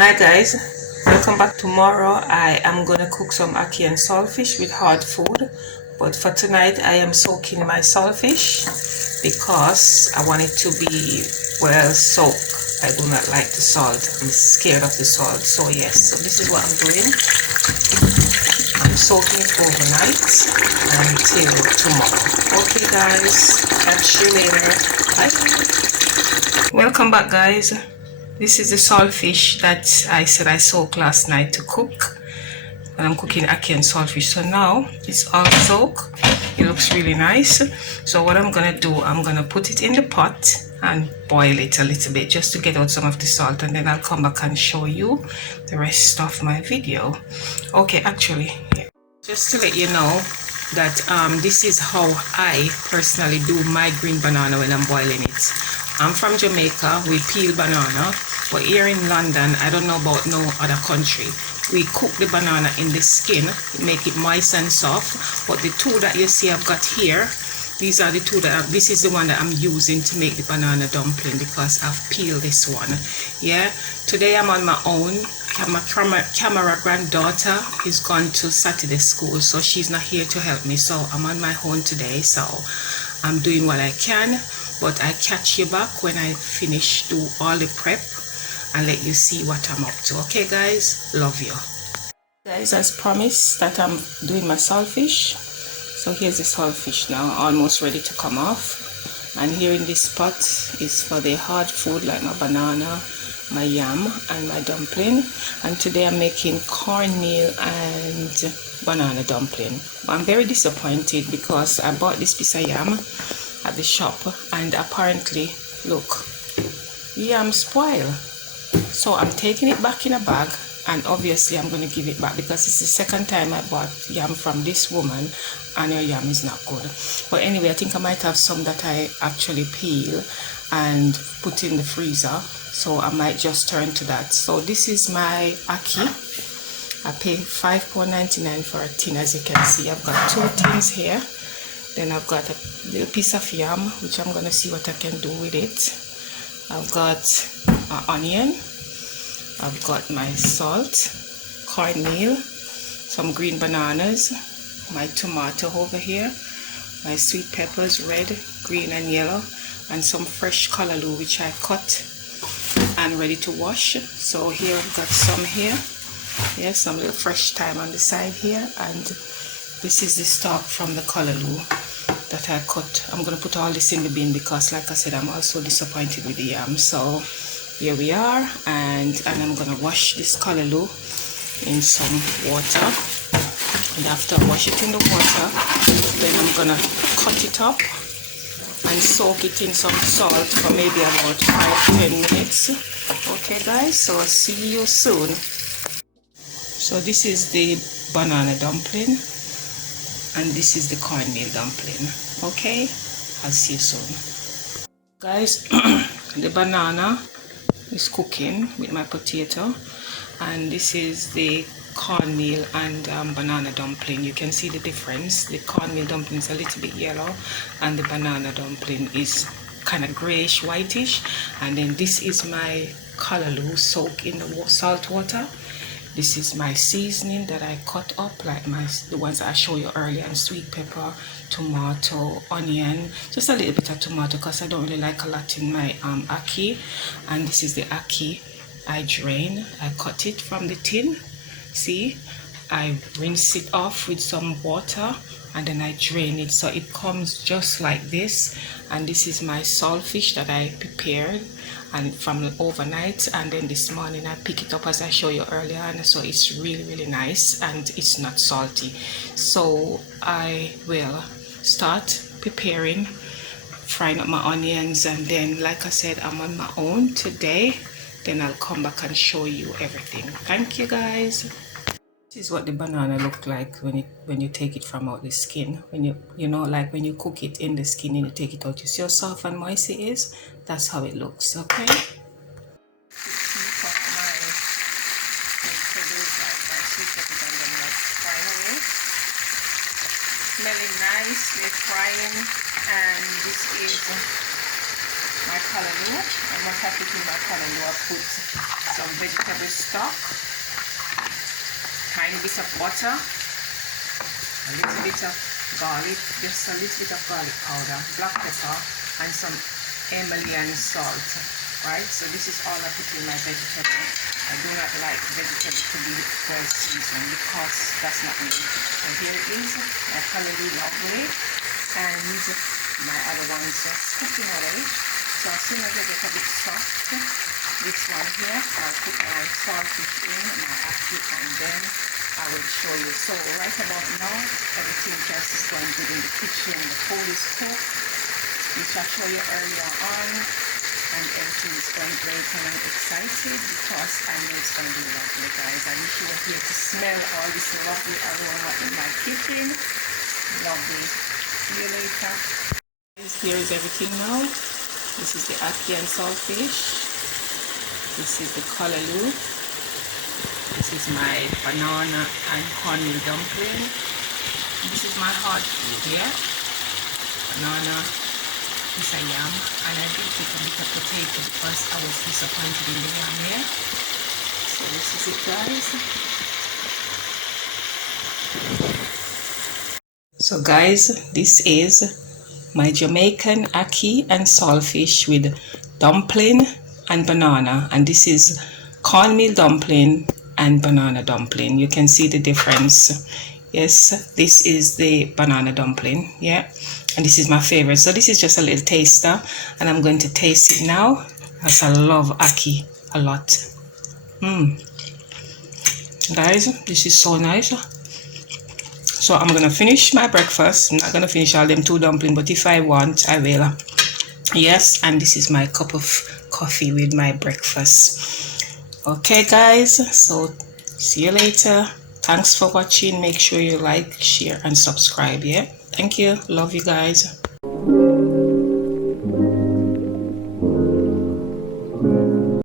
Hi guys, welcome back. Tomorrow I am gonna cook some ackee and saltfish with hard food, but for tonight I am soaking my saltfish because I want it to be well soaked. I do not like the salt. I'm scared of the salt. So yes, so this is what I'm doing. I'm soaking it overnight until tomorrow. Okay guys, catch you later. Bye. Welcome back guys. This is the saltfish that I said I soaked last night to cook. And I'm cooking ackee and saltfish. So now it's all soaked. It looks really nice. So what I'm gonna do, I'm gonna put it in the pot and boil it a little bit just to get out some of the salt, and then I'll come back and show you the rest of my video. Okay, actually, yeah. Just to let you know that this is how I personally do my green banana when I'm boiling it. I'm from Jamaica. We peel banana, but here in London, I don't know about no other country. We cook the banana in the skin, make it moist and soft. But the two that you see I've got here, these are the two that this is the one that I'm using to make the banana dumpling because I've peeled this one. Yeah, today I'm on my own. My camera granddaughter is gone to Saturday school, so she's not here to help me. So I'm on my own today. So I'm doing what I can. But I catch you back when I finish do all the prep and let you see what I'm up to. Okay guys, love you. Guys, as promised that I'm doing my saltfish. So here's the saltfish now, almost ready to come off. And here in this pot is for the hard food like my banana, my yam and my dumpling. And today I'm making cornmeal and banana dumpling. I'm very disappointed because I bought this piece of yam at the shop and apparently look, yam spoil. So I'm taking it back in a bag, and obviously I'm going to give it back because it's the second time I bought yam from this woman and her yam is not good. But anyway, I think I might have some that I actually peel and put in the freezer, so I might just turn to that. So this is my ackee. I pay £5.99 for a tin. As you can see, I've got 2 tins here. Then I've got a little piece of yam, which I'm going to see what I can do with it. I've got an onion. I've got my salt, cornmeal, some green bananas, my tomato over here, my sweet peppers, red, green and yellow, and some fresh callaloo which I cut and ready to wash. So here I've got some here. Yes, some little fresh thyme on the side here, and this is the stalk from the callaloo that I cut. I'm going to put all this in the bin because like I said, I'm also disappointed with the yam. So here we are, and I'm going to wash this callaloo in some water. And after I wash it in the water, then I'm going to cut it up and soak it in some salt for maybe about 5-10 minutes. Okay guys, so I'll see you soon. So this is the banana dumpling and this is the cornmeal dumpling. Okay, I'll see you soon. Guys, the banana is cooking with my potato, and this is the cornmeal and banana dumpling. You can see the difference. The cornmeal dumpling is a little bit yellow and the banana dumpling is kind of grayish whitish. And then this is my callaloo soaked in the salt water. This is my seasoning that I cut up like the ones that I showed you earlier, and sweet pepper, tomato, onion, just a little bit of tomato because I don't really like a lot in my ackee. And this is the ackee I drain. I cut it from the tin. See, I rinse it off with some water and then I drain it so it comes just like this. And this is my saltfish that I prepared and from overnight, and then this morning I pick it up as I showed you earlier, and so it's really nice and it's not salty. So I will start preparing, frying up my onions, and then like I said, I'm on my own today. Then I'll come back and show you everything. Thank you guys. This is what the banana look like when you take it from out the skin. When you know, like when you cook it in the skin and you take it out, you see how soft and moist it is. That's how it looks. Okay. Smelling nice, they're frying, and this is my callaloo. I'm not happy with my callaloo. I put some vegetable stock, tiny bit of butter, a little bit of garlic, just a little bit of garlic powder, black pepper, and some Himalayan salt. Right, so this is all I put in my vegetable. I do not like vegetable to be well seasoned because that's not me. So here it is, my callaloo lovely, and my other ones just cooking away. So as soon as I get a bit soft, this one here, I'll put my saltfish in, my ackee, and then I will show you. So right about now, everything just is going good in the kitchen. The food is cooked, which I showed you earlier on, and everything is going great, and I'm excited because I know it's going to be lovely, guys. I wish you were here to smell all this lovely aroma in my kitchen. Lovely. See you later. Here is everything now. This is the ackee and saltfish. This is the callaloo. This is my banana and cornmeal dumpling. This is my hard food here. Banana, this a yam, and I did pick a bit of potato because I was disappointed in the yam here. So this is it, guys. So guys, this is my Jamaican ackee and saltfish with dumpling and banana, and this is cornmeal dumpling and banana dumpling. You can see the difference. Yes, this is the banana dumpling, yeah, and this is my favorite. So this is just a little taster, and I'm going to taste it now because I love ackee a lot. Guys, this is so nice. So I'm gonna finish my breakfast. I'm not gonna finish all them 2 dumplings, but if I want, I will. Yes, and this is my cup of coffee with my breakfast. Okay, guys, so see you later. Thanks for watching. Make sure you like, share, and subscribe. Yeah, thank you. Love you guys.